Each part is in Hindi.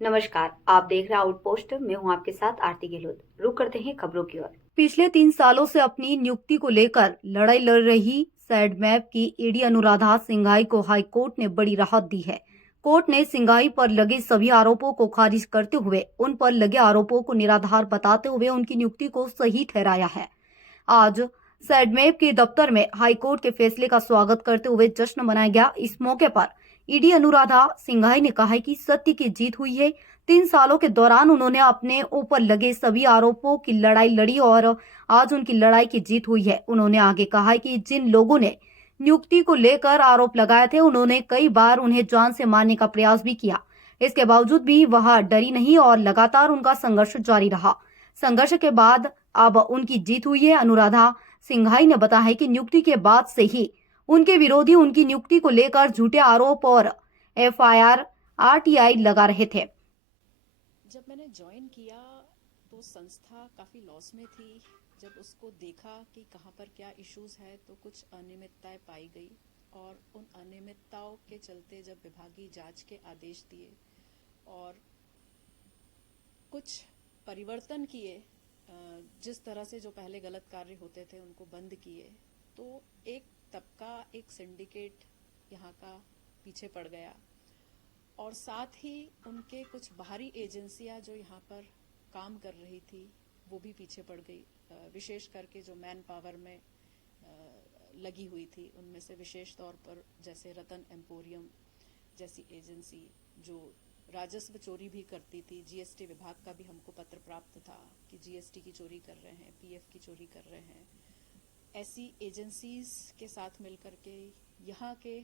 नमस्कार, आप देख रहे हैं आउटपोस्ट। मैं हूं आपके साथ आरती गहलोत। रुक करते हैं खबरों की ओर। पिछले 3 सालों से अपनी नियुक्ति को लेकर लड़ाई लड़ रही सैडमैप की ईडी अनुराधा सिंघाई को हाई कोर्ट ने बड़ी राहत दी है। कोर्ट ने सिंघाई पर लगे सभी आरोपों को खारिज करते हुए उन पर लगे आरोपों को निराधार बताते हुए उनकी नियुक्ति को सही ठहराया है। आज सैडमैप के दफ्तर में हाईकोर्ट के फैसले का स्वागत करते हुए जश्न मनाया गया। इस मौके पर ईडी अनुराधा सिंघाई ने कहा है कि सत्य की जीत हुई है। 3 सालों के दौरान उन्होंने अपने ऊपर लगे सभी आरोपों की लड़ाई लड़ी और आज उनकी लड़ाई की जीत हुई है। उन्होंने आगे कहा है कि जिन लोगों ने नियुक्ति को लेकर आरोप लगाए थे, उन्होंने कई बार उन्हें जान से मारने का प्रयास भी किया। इसके बावजूद भी वह डरी नहीं और लगातार उनका संघर्ष जारी रहा। संघर्ष के बाद अब उनकी जीत हुई है। अनुराधा सिंघाई ने बताया है कि नियुक्ति के बाद से ही उनके विरोधी उनकी नियुक्ति को लेकर झूठे आरोप और एफआईआर, आरटीआई लगा रहे थे। जब मैंने ज्वाइन किया तो संस्था काफ़ी लॉस में थी। जब उसको देखा कि कहाँ पर क्या इश्यूज है तो कुछ अनियमितताएं पाई गई और उन अनियमितताओं के चलते जब विभागीय जांच के आदेश दिए और कुछ परिवर्तन किए, जिस तरह से जो पहले गलत कार्य होते थे उनको बंद किए, तो एक तबका, एक सिंडिकेट यहाँ का पीछे पड़ गया और साथ ही उनके कुछ बाहरी एजेंसियां जो यहाँ पर काम कर रही थी वो भी पीछे पड़ गई। विशेष करके जो मैन पावर में लगी हुई थी उनमें से विशेष तौर पर जैसे रतन एम्पोरियम जैसी एजेंसी जो राजस्व चोरी भी करती थी। जीएसटी विभाग का भी हमको पत्र प्राप्त था कि जीएसटी की चोरी कर रहे हैं, पीएफ की चोरी कर रहे हैं। ऐसी एजेंसीज के साथ मिलकर के यहाँ के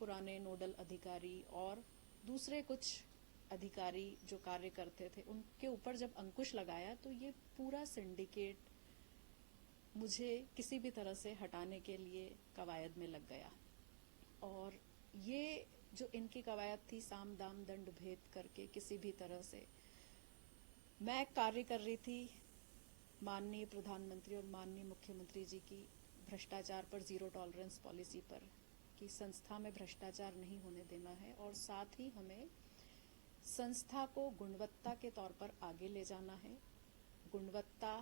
पुराने नोडल अधिकारी और दूसरे कुछ अधिकारी जो कार्य करते थे उनके ऊपर जब अंकुश लगाया तो ये पूरा सिंडिकेट मुझे किसी भी तरह से हटाने के लिए कवायद में लग गया। और ये जो इनकी कवायद थी साम दाम दंड भेद करके किसी भी तरह से मैं कार्य कर रही थी माननीय प्रधानमंत्री और माननीय मुख्यमंत्री जी की भ्रष्टाचार पर जीरो टॉलरेंस पॉलिसी पर कि संस्था में भ्रष्टाचार नहीं होने देना है और साथ ही हमें संस्था को गुणवत्ता के तौर पर आगे ले जाना है, गुणवत्ता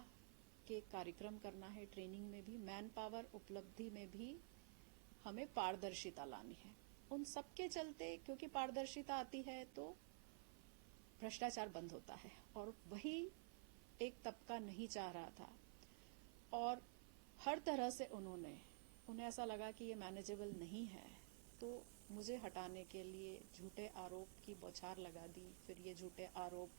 के कार्यक्रम करना है, ट्रेनिंग में भी, मैन पावर उपलब्धि में भी हमें पारदर्शिता लानी है। उन सब के चलते क्योंकि पारदर्शिता आती है तो भ्रष्टाचार बंद होता है और वही एक तबका नहीं चाह रहा था और हर तरह से उन्हें ऐसा लगा कि ये मैनेजेबल नहीं है तो मुझे हटाने के लिए झूठे आरोप की बौछार लगा दी। फिर ये झूठे आरोप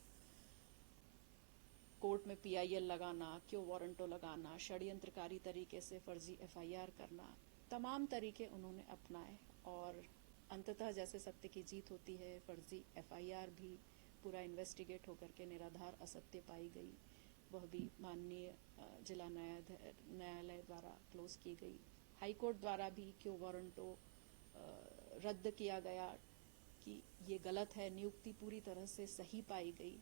कोर्ट में पीआईएल लगाना, क्यों वारंटो लगाना, षड्यंत्रकारी तरीके से फर्जी एफआईआर करना, तमाम तरीके उन्होंने अपनाए और अंततः जैसे सत्य की जीत होती है, फर्जी एफआईआर भी पूरा इन्वेस्टिगेट होकर के निराधार असत्य पाई गई, वह भी माननीय जिला न्यायालय द्वारा क्लोज की गई। हाईकोर्ट द्वारा भी क्यों वारंटो रद्द किया गया कि ये गलत है, नियुक्ति पूरी तरह से सही पाई गई।